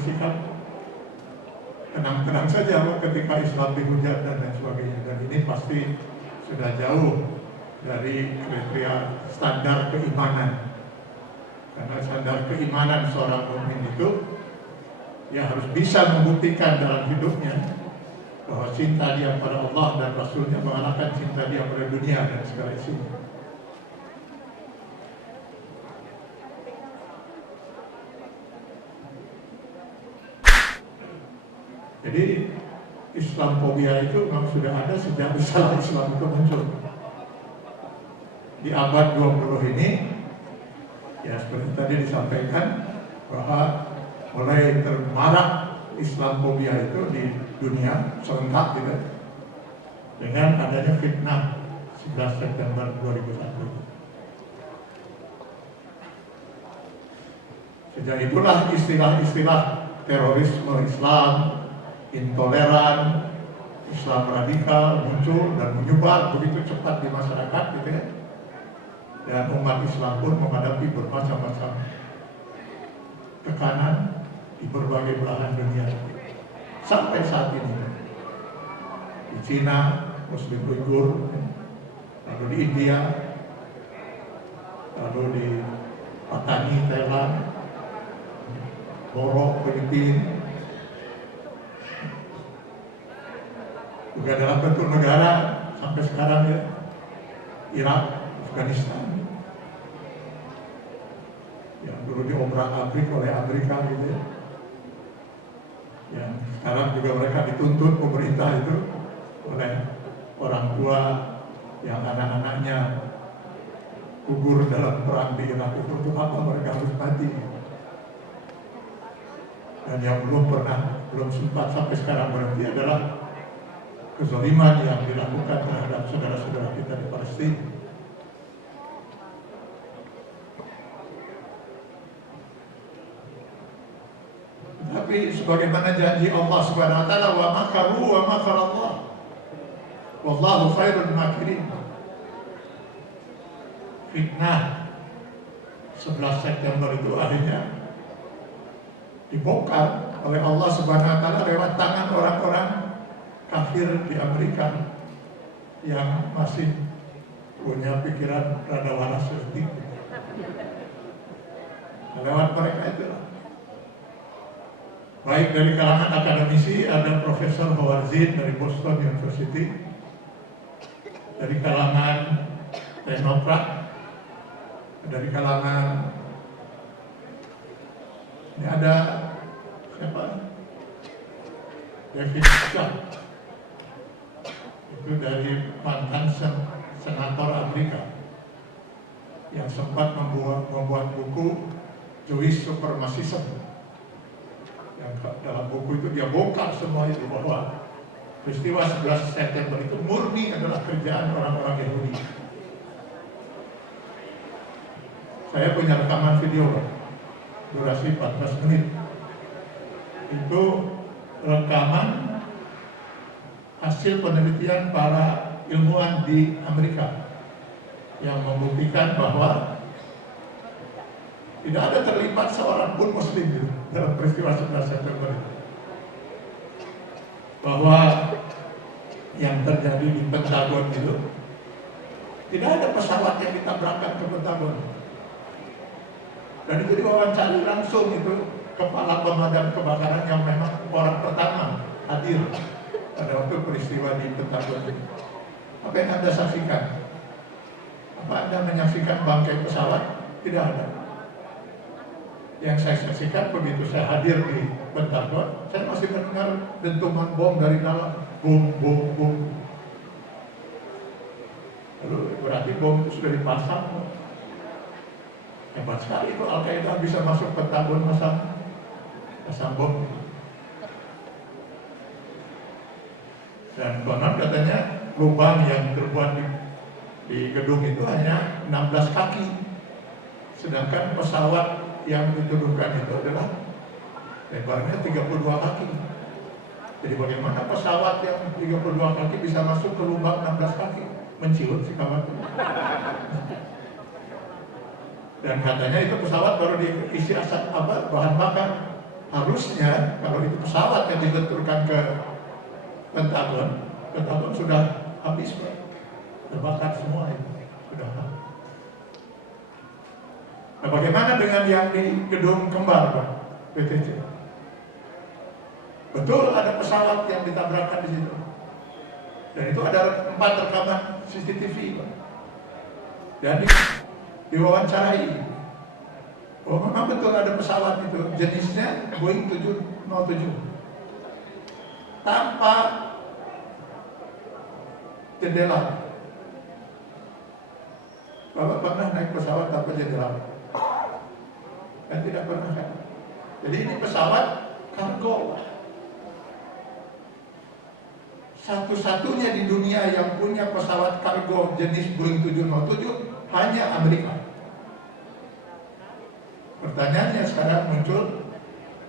bersikap tenang-tenang saja ketika Islam dihujat dan lain sebagainya. Dan ini pasti sudah jauh dari kriteria standar keimanan. Karena standar keimanan seorang mukmin itu ya harus bisa membuktikan dalam hidupnya bahwa cinta dia pada Allah dan Rasulnya mengalahkan cinta dia pada dunia dan segala isinya. Jadi Islamfobia itu memang sudah ada sejak Islam itu muncul. Di abad 20 ini, ya seperti tadi disampaikan bahwa mulai termarak Islamfobia itu di dunia serentak gitu, dengan adanya fitnah 11 September 2001. Sejak itulah istilah-istilah terorisme Islam, intoleran, Islam radikal muncul dan menyebar begitu cepat di masyarakat gitu ya. Dan umat Islam pun menghadapi bermacam-macam tekanan di berbagai belahan dunia sampai saat ini. Di Cina, Muslim Uighur, lalu di India, lalu di Patani, Thailand, Boro, Filipina. Juga dalam bentuk negara sampai sekarang ya, Irak, Afghanistan, yang dulu diobrak-abrik oleh Amerika gitu ya, yang sekarang juga mereka dituntut pemerintah itu oleh orang tua yang anak-anaknya gugur dalam perang di Irak itu, untuk apa mereka harus mati? Dan yang belum sempat sampai sekarang berhenti adalah kezaliman yang dilakukan terhadap saudara-saudara kita di Palestina. Tapi sebagaimana janji Allah Subhanahu wa taala, wa makaru wa makarallah wallahu khairul makirin. Fitnah 11 September itu akhirnya dibongkar oleh Allah Subhanahu wa taala lewat tangan orang-orang kafir di Amerika yang masih punya pikiran rada waras sedikit. Lewat mereka itu, baik dari kalangan akademisi, ada Profesor Howard Zinn dari Boston University, dari kalangan teknokrat, dari kalangan ini ada siapa? David Shaw. Itu dari mantan senator Amerika yang sempat membuat buku Jewish Supremacism. Yang dalam buku itu dia bongkar semua itu bahwa peristiwa 11 September itu murni adalah kerjaan orang-orang Yahudi. Saya punya rekaman video durasi 14 menit. Itu rekaman hasil penelitian para ilmuwan di Amerika yang membuktikan bahwa tidak ada terlibat seorang pun Muslim dalam peristiwa 11 September itu. Bahwa yang terjadi di Pentagon itu tidak ada pesawat yang ditabrakkan ke Pentagon. Dan itu diwawancari langsung itu kepala pemadam kebakaran yang memang orang pertama hadir pada waktu peristiwa di Pentagon ini. Apa yang Anda saksikan? Apa Anda menyaksikan bangkai pesawat? Tidak ada. Yang saya saksikan begitu saya hadir di Pentagon, saya masih mendengar dentuman bom dari dalam, bom, bom, bom. Lalu berarti bom itu sudah dipasang. Hebat sekali itu Al-Qaeda bisa masuk Pentagon pasang bom. Dan konon katanya lubang yang terbuat di gedung itu hanya 16 kaki, sedangkan pesawat yang dituduhkan itu adalah lebarnya 32 kaki. Jadi bagaimana pesawat yang 32 kaki bisa masuk ke lubang 16 kaki? Menciut si kawan itu. Dan katanya itu pesawat baru diisi bahan bakar harusnya kalau itu pesawat yang dibenturkan ke Pentagon sudah habis, Pak. Terbakar semua itu, sudah habis. Nah, bagaimana dengan yang di gedung kembar, Pak, PTC? Betul ada pesawat yang ditabrakkan di situ. Dan itu ada 4 rekaman CCTV, Pak. Dan diwawancarai. Oh, memang betul ada pesawat itu, jenisnya Boeing 707. Tanpa jendela. Bapak pernah naik pesawat tanpa jendela? Kan tidak pernah, kan? Jadi ini pesawat kargo. Satu-satunya di dunia yang punya pesawat kargo jenis Boeing 707 hanya Amerika. Pertanyaannya sekarang muncul,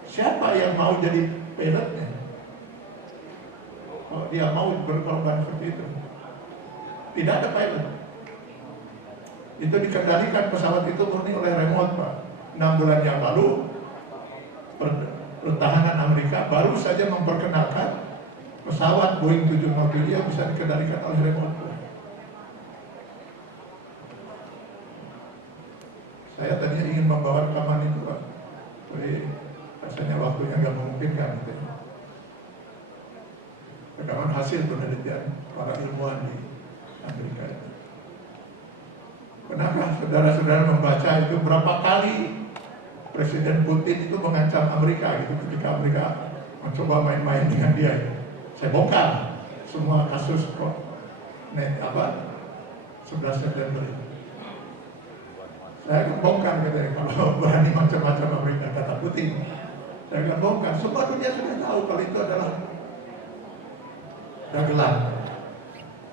siapa yang mau jadi pilotnya? Kalau dia mau berkorban seperti itu, tidak ada pilot. Itu dikendalikan pesawat itu murni oleh remote, Pak. 6 bulan yang lalu, pertahanan Amerika baru saja memperkenalkan pesawat Boeing 707 yang bisa dikendalikan oleh remote. Saya tadinya ingin membawa rekaman itu, Pak. Tapi rasanya waktunya nggak memungkinkan. Gitu. Rekaman hasil penelitian para ilmuwan di Amerika. Pernahkah saudara-saudara membaca itu berapa kali Presiden Putin itu mengancam Amerika gitu ketika Amerika mencoba main-main dengan dia? Saya bongkar semua kasus kok 11 September itu. Saya akan bongkar katanya, kalau berani macam-macam Amerika, kata Putin. Saya akan bongkar. Semua dunia sudah tahu kalau itu adalah dagelan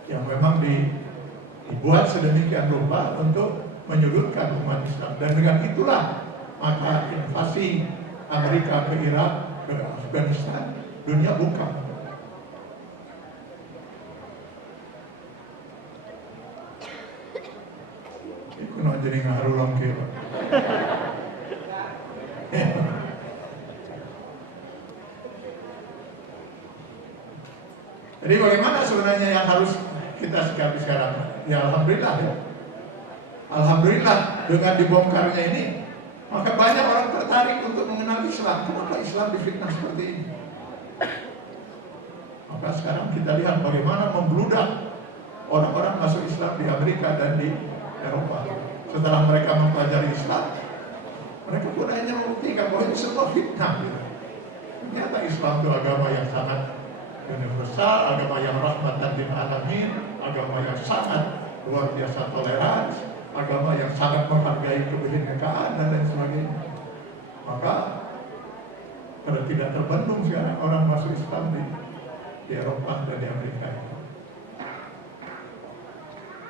yang memang dibuat sedemikian rupa untuk menyudutkan umat Islam. Dan dengan itulah maka invasi Amerika ke Irak, ke Afghanistan, dunia buka. Kuno jadi ngaruh longke. Jadi bagaimana sebenarnya yang harus kita sikapi sekarang? Ya alhamdulillah ya. Alhamdulillah dengan dibongkarnya ini, maka banyak orang tertarik untuk mengenal Islam. Kenapa Islam difitnah seperti ini? Maka sekarang kita lihat bagaimana membludak orang-orang masuk Islam di Amerika dan di Eropa. Setelah mereka mempelajari Islam, mereka pun hanya membuktikan bahwa ini semua fitnah. Ternyata Islam itu agama yang sangat universal, agama yang rahmatan lil alamin, agama yang sangat luar biasa toleran, agama yang sangat menghargai kebinekaan dan lain sebagainya. Maka pada tidak terbendung sekarang orang masuk Islam di Eropa dan di Amerika.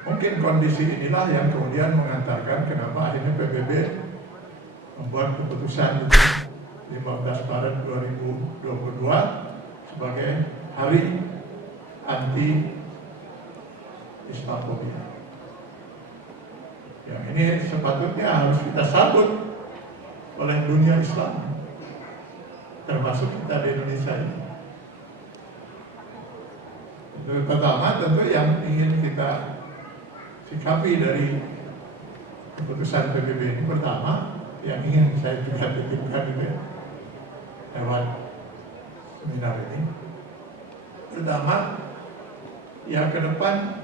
Mungkin kondisi inilah yang kemudian mengantarkan kenapa akhirnya PBB membuat keputusan 15 Maret 2022 sebagai hari anti Islamofobia. Yang ini sepatutnya harus kita sambut oleh dunia Islam, termasuk kita di Indonesia ini. Pertama tentu yang ingin kita sikapi dari keputusan PBB ini, pertama yang ingin saya juga titipkan juga lewat seminar ini, pertama ya ke depan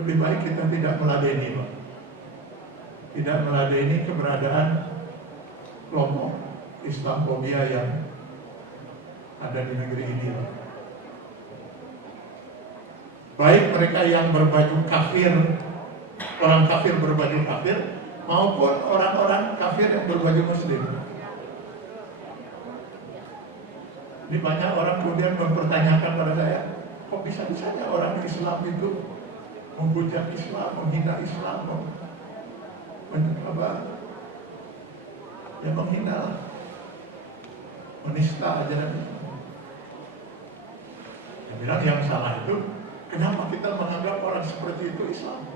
lebih baik kita tidak meladeni, Pak. Tidak meladeni keberadaan kelompok Islamofobia yang ada di negeri ini, Pak. Baik mereka yang berbaju kafir, orang kafir berbaju kafir, maupun orang-orang kafir yang berbaju muslim. Ini banyak orang kemudian mempertanyakan pada saya, kok bisa-bisanya orang Islam itu menghujat Islam, menghina Islam, menghina, menista ajaran Islam. Dia bilang yang salah itu, kenapa kita menganggap orang seperti itu Islam?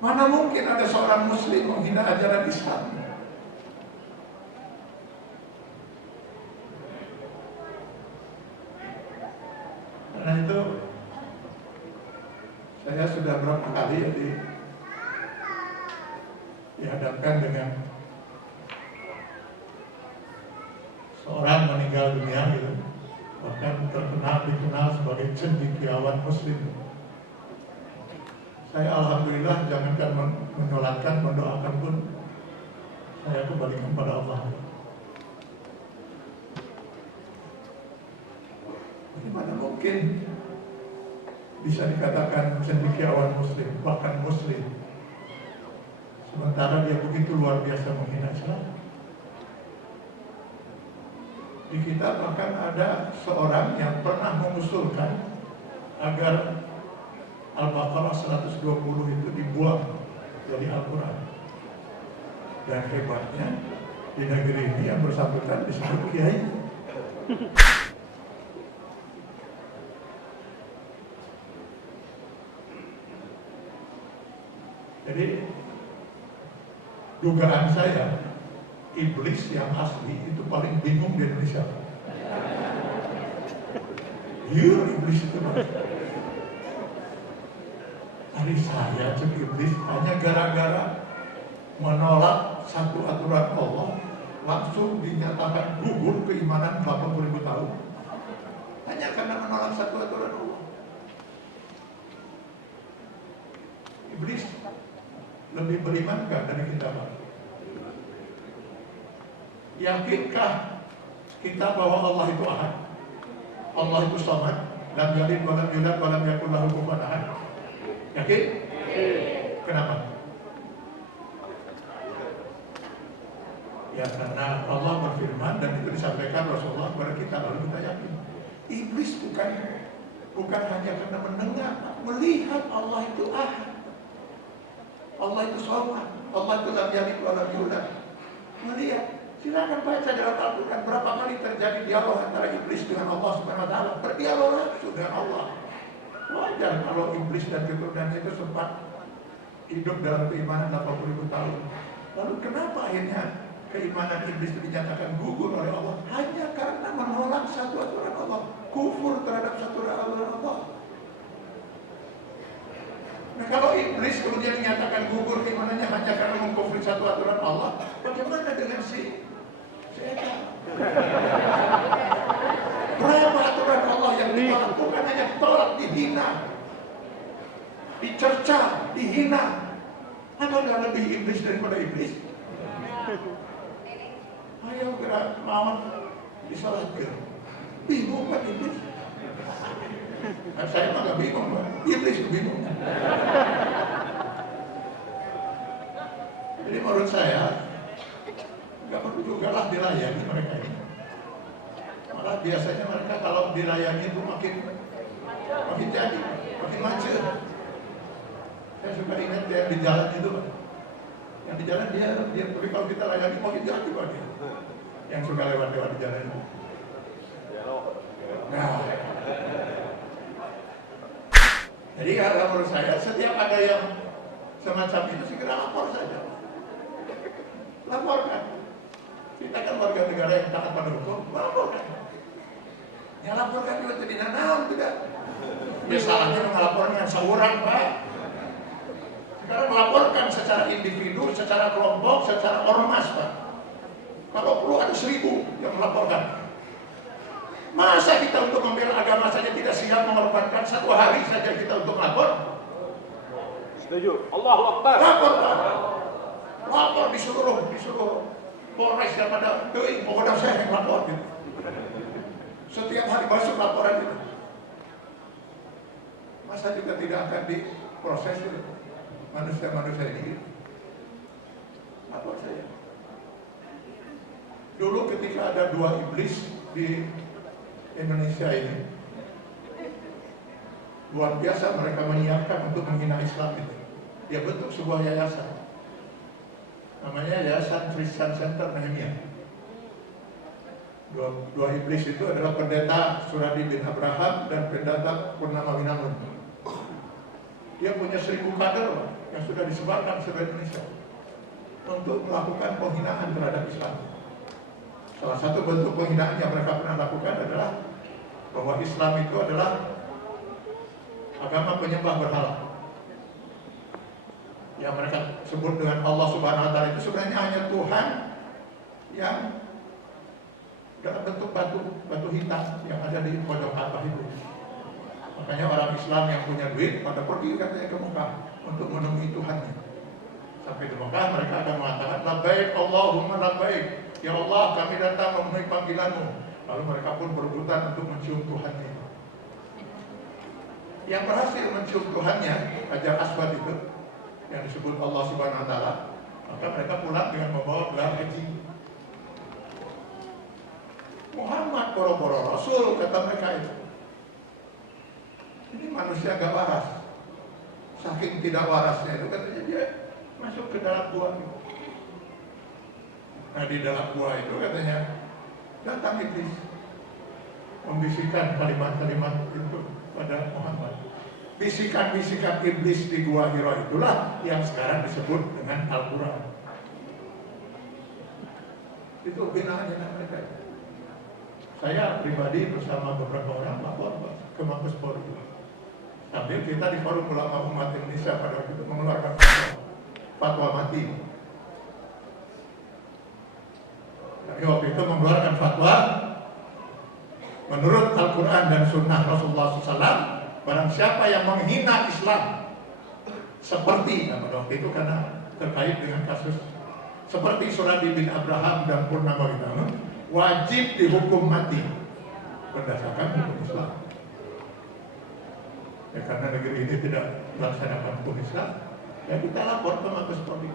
Mana mungkin ada seorang muslim menghina ajaran Islam? Karena itu saya sudah berapa kali ya dihadapkan dengan seorang meninggal dunia gitu, bahkan dikenal sebagai cendekiawan muslim. Saya alhamdulillah jangankan menyolatkan, mendoakan pun saya kembalikan kepada Allah. Bagaimana mungkin bisa dikatakan cendekiawan muslim, bahkan muslim, sementara dia begitu luar biasa menghina Islam? Di kita bahkan ada seorang yang pernah mengusulkan agar Al-Baqarah 120 itu dibuang dari Al-Quran. Dan hebatnya di negeri ini yang bersangkutan disebut kiai. Jadi dugaan saya, iblis yang asli itu paling bingung di Indonesia. Iya, iblis itu dari saya cek iblis hanya gara-gara menolak satu aturan Allah langsung dinyatakan gugur keimanan 80.000 tahun hanya karena menolak satu aturan Allah. Iblis lebih berimankah dari kita, Pak? Yakinkah kita bahwa Allah itu ahad, Allah itu samad, lam yalid wa lam yulad wa lam yakul lahu kufuwan ahad? Yakin? Kenapa? Ya karena Allah berfirman dan itu disampaikan Rasulullah kepada kita, lalu kita yakin. Iblis bukan hanya karena mendengar, melihat Allah itu ahad, Allah itu samad, Allah itu lam yalid wa lam yulad. Melihat. Silakan baca dalam Al-Quran berapa kali terjadi dialog antara iblis dengan Allah Subhanahu wa taala, berdialog langsung dengan Allah. Wajar kalau iblis dan keturunannya itu sempat hidup dalam keimanan 80.000 tahun. Lalu kenapa akhirnya keimanan iblis itu dinyatakan gugur oleh Allah? Hanya karena menolak satu aturan Allah, kufur terhadap satu aturan Allah. Nah kalau iblis kemudian dinyatakan gugur keimanannya hanya karena mengkufuri satu aturan Allah, bagaimana dengan si berapa aturan Allah yang ditolak? Bukan hanya ditolak, dihina, dicerca, dihina. Apa nggak lebih iblis daripada iblis? Ayo gerak mau disalatkan. Bingung kan iblis? Nah, saya mah nggak bingung, Pak. Iblis bingung. Jadi menurut saya nggak perlu juga lah dilayani mereka ini. Malah biasanya mereka kalau dilayani itu makin jadi, makin macet. Saya suka ingat yang di jalan itu, Pak. Yang di jalan dia tapi kalau kita layani makin jadi, Pak, dia. Yang suka lewat-lewat di jalan itu. Nah, jadi kalau menurut saya setiap ada yang semacam itu segera lapor saja. Laporkan. Kita kan warga negara yang taat pada hukum, laporkan. Ya laporkan juga tidak naon tidak. Biasanya melaporkan seorang, Pak. Sekarang melaporkan secara individu, secara kelompok, secara ormas, Pak. Kalau perlu ada 1.000 yang melaporkan. Masa kita untuk membela agama saja tidak siap mengorbankan 1 hari saja kita untuk lapor? Setuju. Allahu Akbar. Lapor, Pak. Lapor di seluruh Polres yang pada doi, pokoknya saya yang lapor gitu. Setiap hari masuk laporan itu. Masa juga tidak akan diproses gitu. Manusia-manusia ini gitu. Lapor saya. Dulu ketika ada 2 iblis di Indonesia ini, luar biasa mereka menyiapkan untuk menghina Islam itu. Dia bentuk sebuah yayasan. Namanya Yayasan Christian Center Nehemia. Dua iblis itu adalah pendeta Suradi bin Abraham dan pendeta Purnama Winamun. Dia punya 1.000 kader, Pak. yang sudah disebarkan seluruh Indonesia untuk melakukan penghinaan terhadap Islam. Salah satu bentuk penghinaan yang mereka pernah lakukan adalah bahwa Islam itu adalah agama penyembah berhala. Yang mereka sebut dengan Allah Subhanahu wa Ta'ala itu sebenarnya hanya Tuhan yang dalam bentuk batu hitam yang ada di pojok Ka'bah itu. Makanya orang Islam yang punya duit pada pergi katanya ke Mekah untuk menemui Tuhannya. Sampai di Mekah mereka akan mengatakan labbaik Allahumma labbaik, ya Allah kami datang memenuhi panggilanmu. Lalu mereka pun berebutan untuk mencium Tuhannya. Yang berhasil mencium Tuhannya, Hajar Aswad itu yang disebut Allah Subhanahu wa Ta'ala, maka mereka pulang dengan membawa gelar haji. Muhammad boro-boro Rasul, kata mereka itu. Ini manusia gak waras. Saking tidak warasnya itu katanya dia masuk ke dalam gua. Nah di dalam gua itu katanya datang iblis membisikkan kalimat-kalimat itu pada Muhammad. Bisikan-bisikan iblis di gua Hira itulah yang sekarang disebut dengan Al-Quran. Itu binaannya mereka. Saya pribadi bersama beberapa orang lapor ke Mabes Polri. Sambil kita di Forum Ulama Umat Indonesia pada waktu itu mengeluarkan fatwa mati. Kami waktu itu mengeluarkan fatwa menurut Al-Quran dan Sunnah Rasulullah SAW, barang siapa yang menghina Islam seperti, pada waktu itu karena terkait dengan kasus seperti Suradi bin Abraham dan Purnama Witama, wajib dihukum mati berdasarkan hukum Islam. Ya, karena negeri ini tidak melaksanakan hukum Islam, ya kita lapor ke Mabes Polri.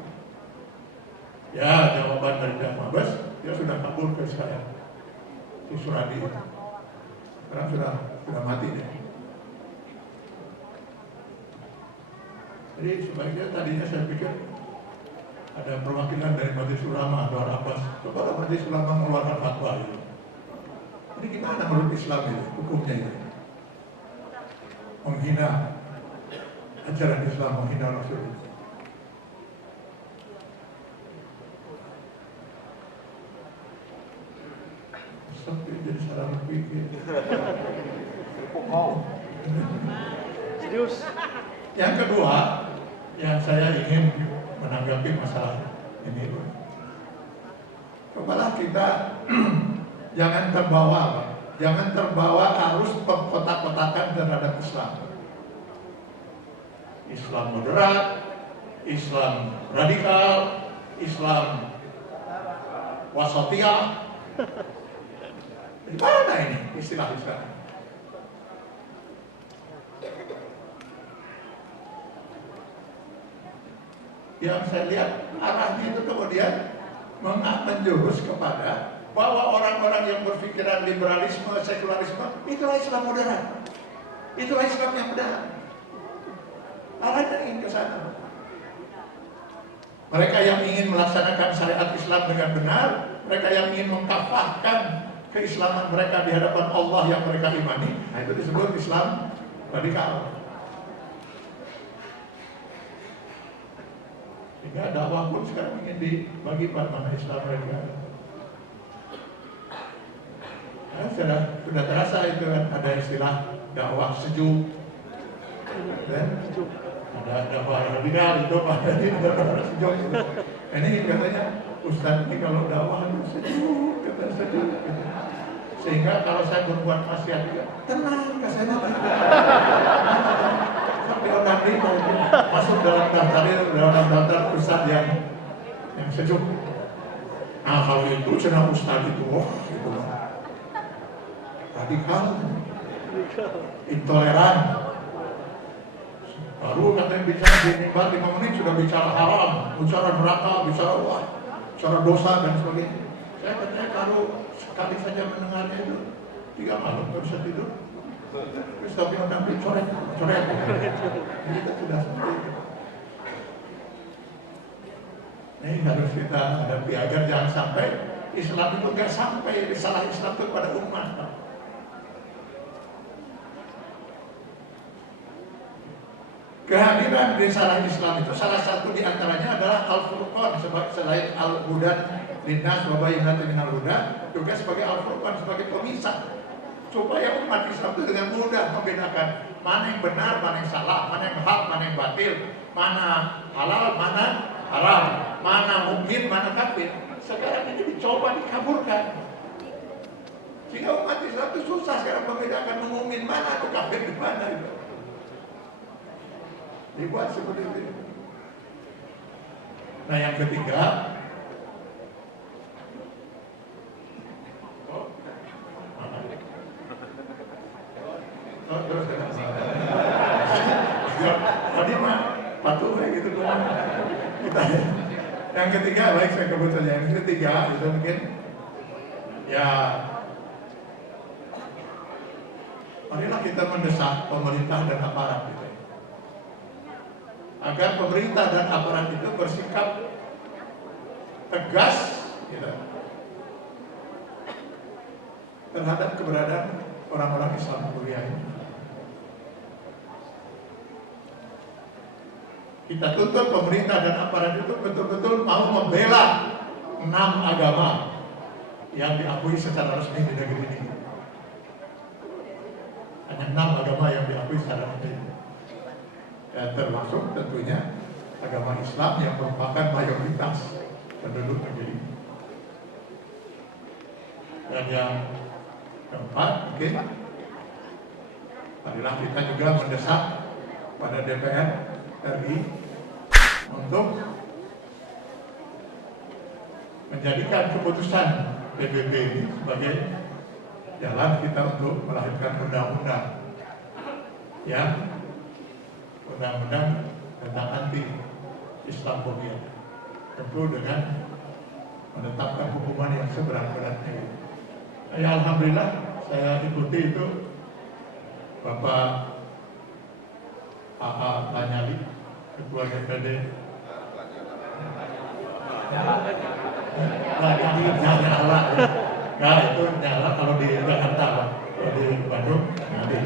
Ya jawaban dari pihak Mabes, dia sudah kabur ke saya, si Suradi. Sekarang sudah mati deh. Jadi sebaiknya tadinya saya pikir ada perwakilan dari Majelis Ulama atau Abbas kepada Majelis Ulama mengeluarkan fatwa itu. Ini gimana menurut Islam itu, hukumnya itu? Menghina ajaran Islam, menghina Rasul. Sampai jadi salah berpikir. Serius. Yang kedua, yang saya ingin menanggapi masalah ini, kepala kita jangan terbawa arus pengkotak-kotakan terhadap Islam. Islam moderat, Islam radikal, Islam wasatiyah. Di mana ini istilah-istilah? Yang saya lihat arahnya itu kemudian menjurus kepada bahwa orang-orang yang berpikiran liberalisme, sekularisme, itulah Islam moderat, itulah Islam yang benar. Arahnya ingin ke sana. Mereka yang ingin melaksanakan syariat Islam dengan benar, mereka yang ingin mengkafahkan keislaman mereka di hadapan Allah yang mereka imani, nah itu disebut Islam radikal. Sehingga dakwah pun sekarang ingin dibagi mana Islam radikal. Nah, sudah terasa itu kan ada istilah dakwah sejuk, dan ada dakwah radikal itu pada ini dakwah sejuk. Ini katanya Ustaz ini kalau dakwah sejuk, kata sejuk. Sehingga kalau saya berbuat maksiat juga tenang, saya sampai orang ini masuk dalam daftar Ustaz yang sejuk. Nah kalau itu senang Ustaz itu, gitu. Radikal, intoleran. Baru katanya bicara di mimbar 5 menit sudah bicara haram, bicara neraka, bicara dosa dan sebagainya. Saya katanya kalau sekali saja mendengarnya itu 3 malam nggak bisa tidur. Terus tapi orang coret. Ini kita sudah seperti itu. Ini harus kita hadapi agar jangan sampai Islam itu nggak sampai salah Islam itu kepada umat. Kehadiran risalah Islam itu salah satu di antaranya adalah Al-Furqan, selain Al-Hudan Linnas wa Bayyinatin minal Huda, juga sebagai Al-Furqan, sebagai pemisah, supaya umat Islam itu dengan mudah membedakan mana yang benar, mana yang salah, mana yang hak, mana yang batil, mana halal, mana haram, mana mukmin, mana kafir. Sekarang ini dicoba dikaburkan, sehingga umat Islam itu susah sekarang membedakan mukmin mana atau kafir di mana itu. Dibuat seperti itu. Nah, yang ketiga, tadi mah patuh gitu kan. Yang ketiga, baik saya kebut saja. Yang ketiga itu mungkin ya, marilah kita mendesak pemerintah dan aparat gitu, agar pemerintah dan aparat itu bersikap tegas gitu, terhadap keberadaan orang-orang Islam Kuliah ini. Kita tuntut pemerintah dan aparat itu betul-betul mau membela 6 agama yang diakui secara resmi di negeri ini. Hanya 6 agama yang diakui secara resmi. Ya, termasuk tentunya agama Islam yang merupakan mayoritas penduduk negeri ini. Dan yang keempat, mungkin marilah kita juga mendesak pada DPR RI untuk menjadikan keputusan PBB ini sebagai jalan kita untuk melahirkan undang-undang, ya, undang-undang tentang anti Islamofobia, tentu dengan menetapkan hukuman yang seberat-beratnya. Ya, alhamdulillah saya ikuti itu Bapak A.A. Lanyali, Ketua DPD. Nyala. Nah, itu nyala kalau di Jakarta, Pak. Kalau di Bandung, nanti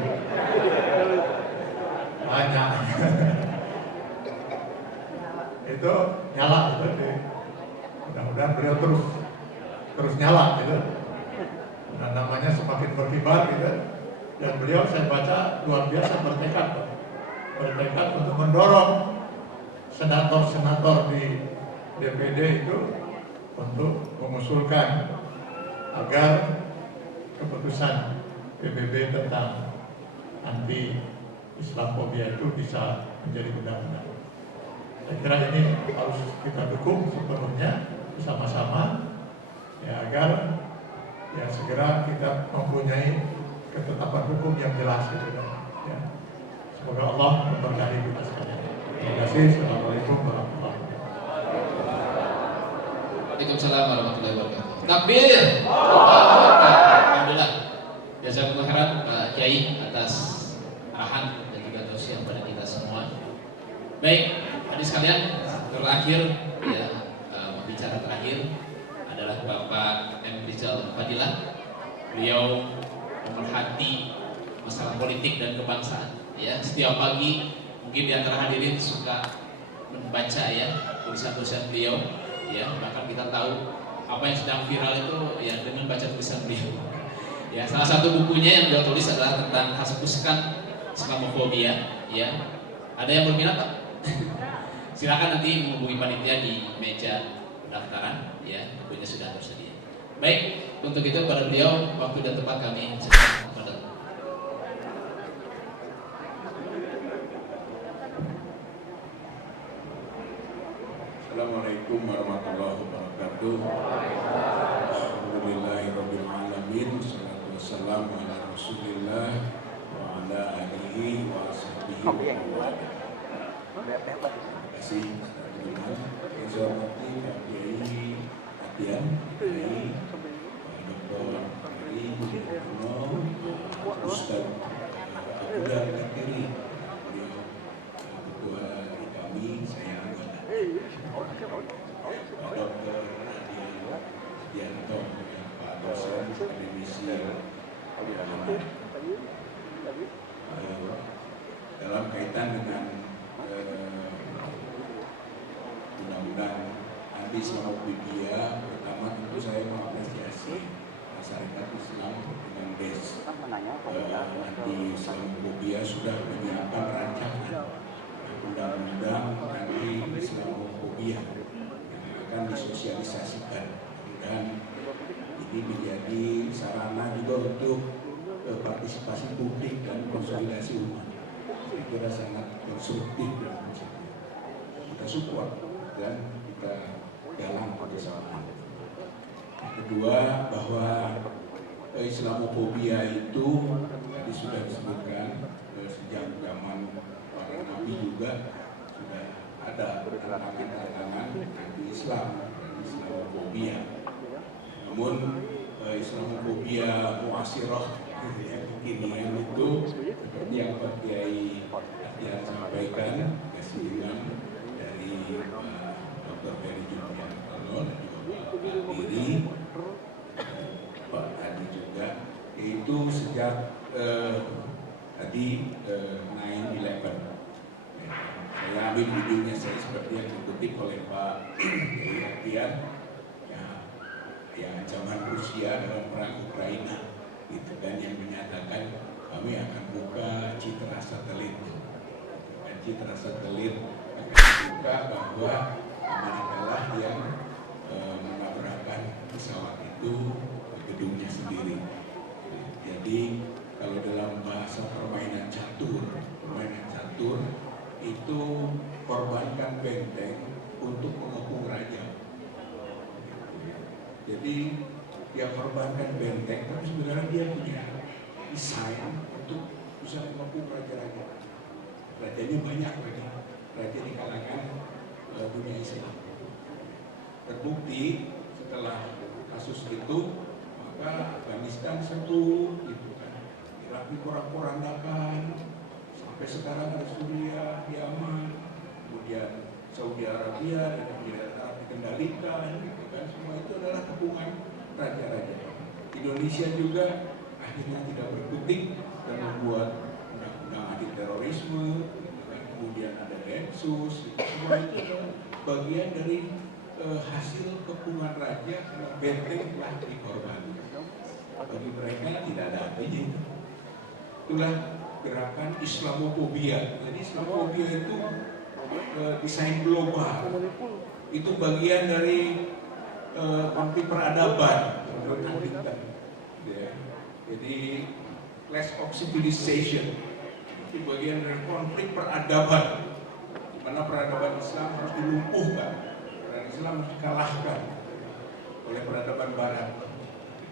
banyak. Itu nyala itu. Mudah-mudahan beliau terus nyala gitu. Nah, namanya semakin berkibar gitu. Dan beliau saya baca luar biasa bertekad untuk mendorong senator-senator di DPD itu untuk mengusulkan agar keputusan PBB tentang anti Islamofobia itu bisa menjadi undang-undang. Saya kira ini harus kita dukung sepenuhnya bersama-sama, ya, agar ya segera kita mempunyai ketetapan hukum yang jelas gitu, ya. Semoga Allah memberkahi kita sekalian. Terima kasih. Assalamualaikum warahmatullahi wabarakatuh. Waalaikumsalam warahmatullahi wabarakatuh. Takbir. Alhamdulillah. Jazakumullah khairan Pak Kiai atas arahan dan juga tausiah pada kita semua. Baik, hadis sekalian, terakhir ya, pembicara terakhir adalah Bapak M. Rizal Fadilah. Beliau pemerhati masalah politik dan kebangsaan. Ya, setiap pagi mungkin di antara hadirin suka membaca ya tulisan-tulisan beliau. Ya, bahkan kita tahu apa yang sedang viral itu ya dengan baca tulisan beliau. Ya, salah satu bukunya yang beliau tulis adalah tentang hapuskan Islamofobia. Ya, ada yang berminat Pak? Silakan nanti menghubungi panitia di meja pendaftaran. Ya, bukunya sudah tersedia. Baik, untuk itu pada beliau waktu dan tempat kami sedang pada. Assalamualaikum warahmatullahi wabarakatuh. Alhamdulillahirabbil alamin. Wassalatu wassalamu ala Rasulillah wa ala alihi wa sahbihi wa man. Terima kasih teman-teman. Yang saya hormati Pak Kiai Adian, Kiai Dr. Ali Muhammad Ustaz Abdullah Al-Kiri, beliau ketua kami, saya Dr. Adianto, Pak dosen akademisi dalam kaitan dengan Muhammadiyah, pertama tentu saya mengapresiasi masyarakat Islam dengan base anti Islamophobia sudah menyiapkan rancangan undang-undang anti Islamophobia yang akan disosialisasikan, dan ini menjadi sarana juga untuk partisipasi publik dan konsolidasi umat. Saya kira sangat konstruktif dan positif. Kita support dan kita jalan bersama. Yang kedua, bahwa Islamophobia itu tadi sudah disebutkan sejak zaman para nabi juga sudah ada tantangan-tantangan anti-Islam dan Islamophobia. Namun Islamophobia muasirah yang kekinian itu seperti yang Pak Kiai yang sampaikan, kesimpulan dari Dr. Ferry Juliantono dan juga Pak Diri, Pak Adi juga, itu sejak tadi 9/11. Saya ambil videonya saya seperti yang dikutip oleh Pak Kiai yang ancaman Rusia dalam perang Ukraina, itu kan yang menyatakan kami akan buka citra satelit, citra satelit akan buka bahwa Amerika lah yang menabrakkan pesawat itu ke gedungnya sendiri. Jadi kalau dalam bahasa permainan catur itu korbankan benteng untuk mengepung raja. Jadi dia korbankan benteng, tapi sebenarnya dia punya desain untuk bisa mengepung raja-raja. Rajanya banyak lagi, raja di kalangan dunia Islam. Terbukti setelah kasus itu, maka Afghanistan sembuh, gitu kan. Irak diporak-porandakan, sampai sekarang ada Suriah, Yaman, kemudian Saudi Arabia dan Emirat Arab dikendalikan, gitu kan. Semua itu adalah kepungan raja-raja. Indonesia juga akhirnya tidak berkutik dan membuat undang-undang anti terorisme, gitu kan. Kemudian ada Densus, gitu. Semua itu adalah bagian dari hasil kepungan raja karena benteng telah dikorbankan. Bagi mereka tidak ada artinya itu. Itulah gerakan Islamophobia. Jadi Islamophobia itu desain global. Itu bagian dari konflik peradaban menurut Huntington. Jadi clash of civilization itu bagian dari konflik peradaban, di mana peradaban Islam harus dilumpuhkan, peradaban Islam harus dikalahkan oleh peradaban Barat.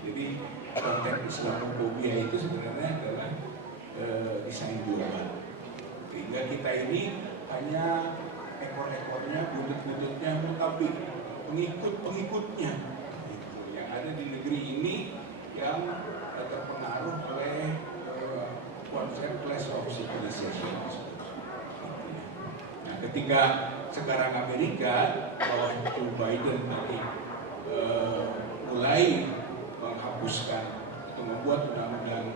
Jadi konteks Islamophobia itu sebenarnya adalah desain global. Sehingga kita ini hanya ekor-ekornya, buntut-buntutnya mutabik, pengikut-pengikutnya yang ada di negeri ini yang terpengaruh oleh konsep clash of civilization. Nah, ketika sekarang Amerika bahwa Joe Biden tadi mulai menghapuskan atau membuat undang-undang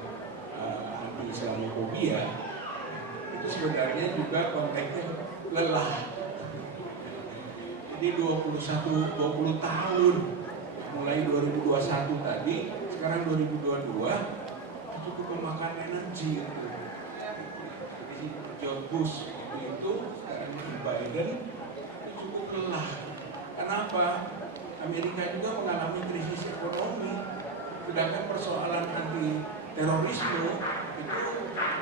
anti Islamophobia, itu sebenarnya juga konteksnya lelah. Jadi 20 tahun mulai 2021 tadi, sekarang 2022 cukup memakan energi. Jadi George Bush itu sekarang Biden itu cukup lelah. Kenapa? Amerika juga mengalami krisis ekonomi, sedangkan persoalan anti terorisme itu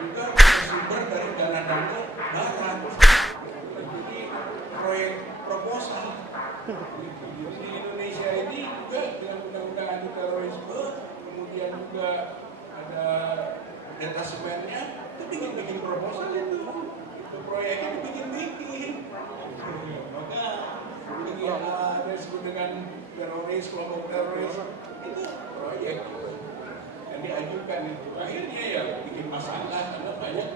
juga bersumber dari dana-dana barat. Jadi proyek proposal. Di Indonesia ini juga dengan undang-undang anti terorisme, kemudian juga ada detasemennya, itu bikin proposal itu proyeknya dibikin. Maka yang ada disebut dengan teroris, kelompok teroris itu proyek yang diajukan itu. Akhirnya ya bikin masalah karena banyak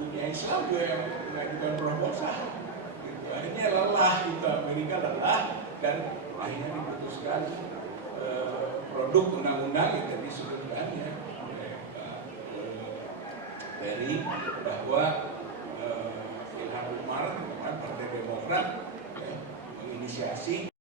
dunia Islam juga yang mengajukan proposal. Gitu. Akhirnya lelah itu, Amerika lelah dan akhirnya diputuskan produk undang-undang yang tadi disebutkan ya dari bahwa Ilham Umar, Partai Demokrat, menginisiasi